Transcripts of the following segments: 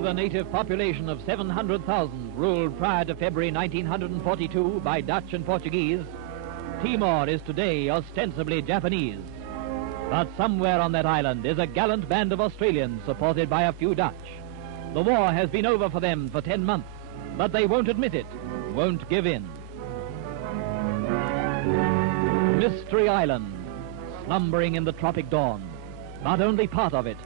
With a native population of 700,000 ruled prior to February 1942 by Dutch and Portuguese, Timor is today ostensibly Japanese. But somewhere on that island is a gallant band of Australians supported by a few Dutch. The war has been over for them for 10 months, but they won't admit it, won't give in. Mystery Island, slumbering in the tropic dawn, but only part of it.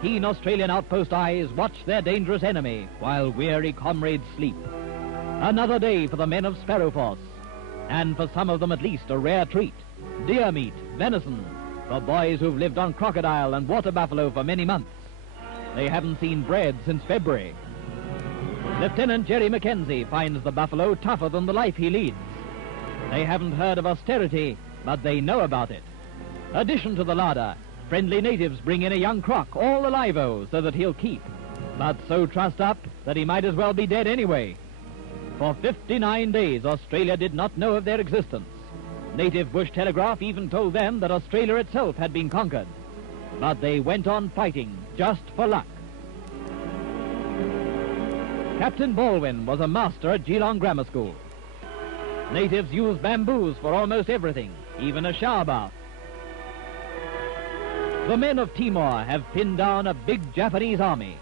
Keen Australian outpost eyes watch their dangerous enemy while weary comrades sleep. Another day for the men of Sparrow Force, and for some of them at least a rare treat, deer meat, venison, for boys who've lived on crocodile and water buffalo for many months. They haven't seen bread since February. Lieutenant Jerry Mackenzie finds the buffalo tougher than the life he leads. They haven't heard of austerity, but they know about it. Addition to the larder, friendly natives bring in a young croc, all alive-o, so that he'll keep, but so trussed up that he might as well be dead anyway. For 59 days, Australia did not know of their existence. Native bush telegraph even told them that Australia itself had been conquered. But they went on fighting, just for luck. Captain Baldwin was a master at Geelong Grammar School. Natives used bamboos for almost everything, even a shower bath. The men of Timor have pinned down a big Japanese army.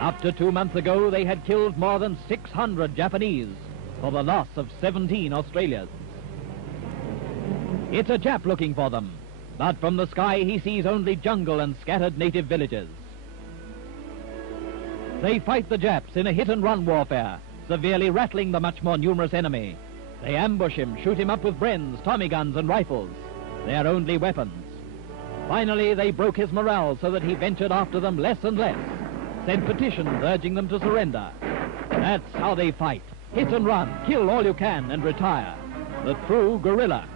Up to 2 months ago, they had killed more than 600 Japanese for the loss of 17 Australians. It's a Jap looking for them, but from the sky he sees only jungle and scattered native villages. They fight the Japs in a hit-and-run warfare, severely rattling the much more numerous enemy. They ambush him, shoot him up with Brens, Tommy guns and rifles, their only weapons. Finally, they broke his morale so that he ventured after them less and less, sent petitions urging them to surrender. That's how they fight. Hit and run, kill all you can and retire. The true guerrilla.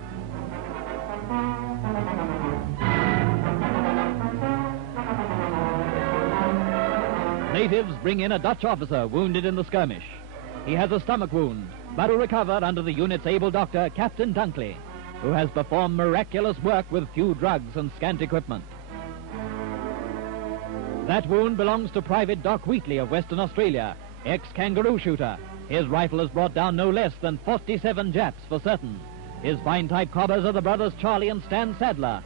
Natives bring in a Dutch officer wounded in the skirmish. He has a stomach wound, but will recover under the unit's able doctor, Captain Dunkley, who has performed miraculous work with few drugs and scant equipment. That wound belongs to Private Doc Wheatley of Western Australia, ex-kangaroo shooter. His rifle has brought down no less than 47 Japs for certain. His fine-type cobbers are the brothers Charlie and Stan Sadler.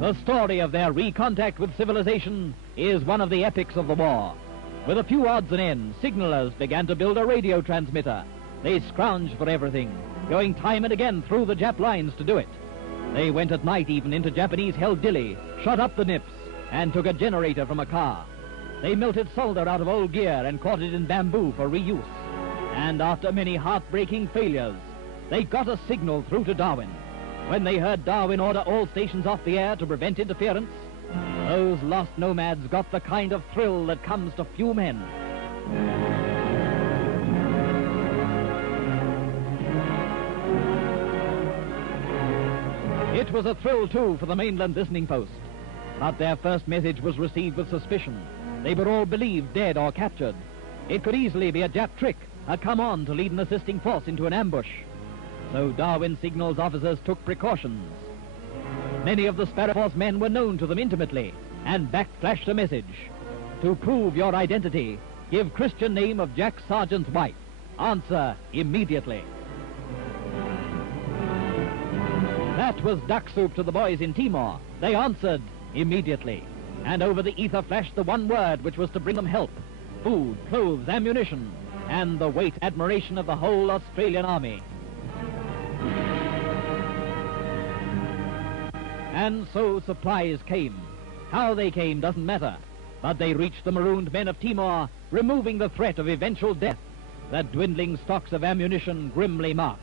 The story of their recontact with civilization is one of the epics of the war. With a few odds and ends, signalers began to build a radio transmitter. They scrounged for everything, going time and again through the Jap lines to do it. They went at night even into Japanese-held Dili, shot up the nips, and took a generator from a car. They melted solder out of old gear and caught it in bamboo for reuse. And after many heartbreaking failures, they got a signal through to Darwin. When they heard Darwin order all stations off the air to prevent interference, those lost nomads got the kind of thrill that comes to few men. It was a thrill, too, for the mainland listening post. But their first message was received with suspicion. They were all believed dead or captured. It could easily be a Jap trick, a come-on to lead an assisting force into an ambush. So Darwin Signals officers took precautions. Many of the Sparrow Force men were known to them intimately and backflashed a message. To prove your identity, give Christian name of Jack Sargent's wife. Answer immediately. That was duck soup to the boys in Timor. They answered immediately. And over the ether flashed the one word which was to bring them help. Food, clothes, ammunition, and the weight admiration of the whole Australian army. And so supplies came. How they came doesn't matter, but they reached the marooned men of Timor, removing the threat of eventual death that dwindling stocks of ammunition grimly marked.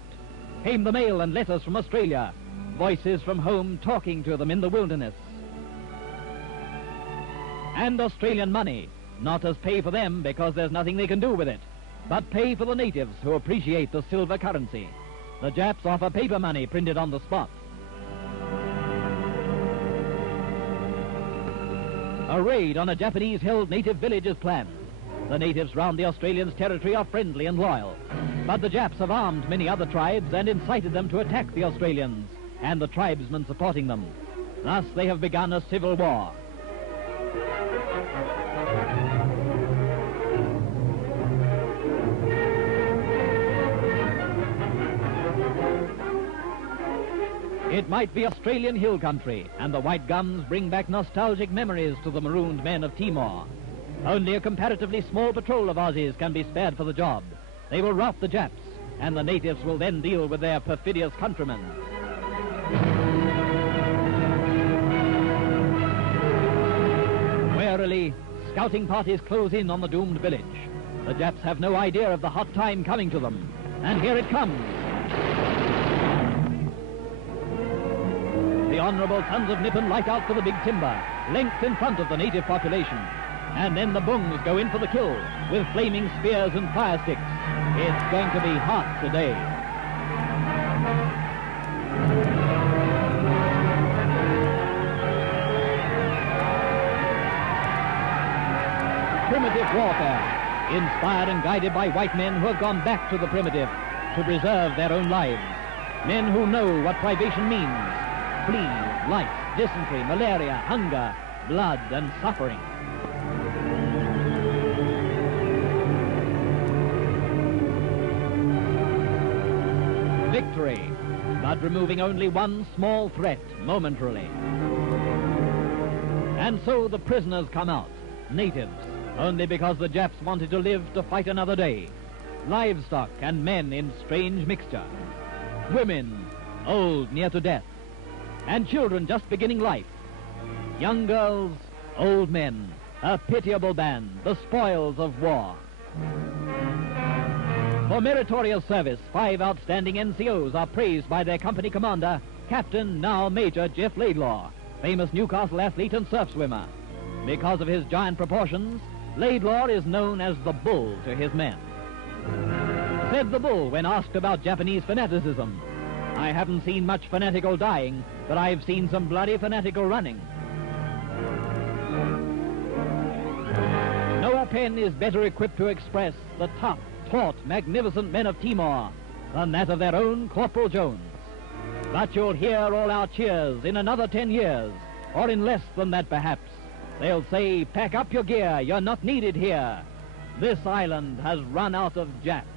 Came the mail and letters from Australia, voices from home talking to them in the wilderness. And Australian money, not as pay for them because there's nothing they can do with it, but pay for the natives who appreciate the silver currency. The Japs offer paper money printed on the spot. A raid on a Japanese-held native village is planned. The natives round the Australians' territory are friendly and loyal, but the Japs have armed many other tribes and incited them to attack the Australians and the tribesmen supporting them. Thus they have begun a civil war. It might be Australian hill country, and the white guns bring back nostalgic memories to the marooned men of Timor. Only a comparatively small patrol of Aussies can be spared for the job. They will rout the Japs, and the natives will then deal with their perfidious countrymen. Warily, scouting parties close in on the doomed village. The Japs have no idea of the hot time coming to them, and here it comes. The honorable sons of Nippon light out for the big timber, length in front of the native population. And then the Bungs go in for the kill, with flaming spears and fire sticks. It's going to be hot today. Primitive warfare, inspired and guided by white men who have gone back to the primitive to preserve their own lives. Men who know what privation means. Fleas, lice, dysentery, malaria, hunger, blood, and suffering. Victory, but removing only one small threat momentarily. And so the prisoners come out, natives, only because the Japs wanted to live to fight another day. Livestock and men in strange mixture. Women, old near to death. And children just beginning life. Young girls, old men, a pitiable band, the spoils of war. For meritorious service, 5 outstanding NCOs are praised by their company commander, Captain, now Major Jeff Laidlaw, famous Newcastle athlete and surf swimmer. Because of his giant proportions, Laidlaw is known as the Bull to his men. Said the Bull when asked about Japanese fanaticism, "I haven't seen much fanatical dying, but I've seen some bloody fanatical running." No pen is better equipped to express the tough, taut, magnificent men of Timor than that of their own Corporal Jones. But you'll hear all our cheers in another 10 years, or in less than that perhaps. They'll say, "Pack up your gear, you're not needed here. This island has run out of Japs."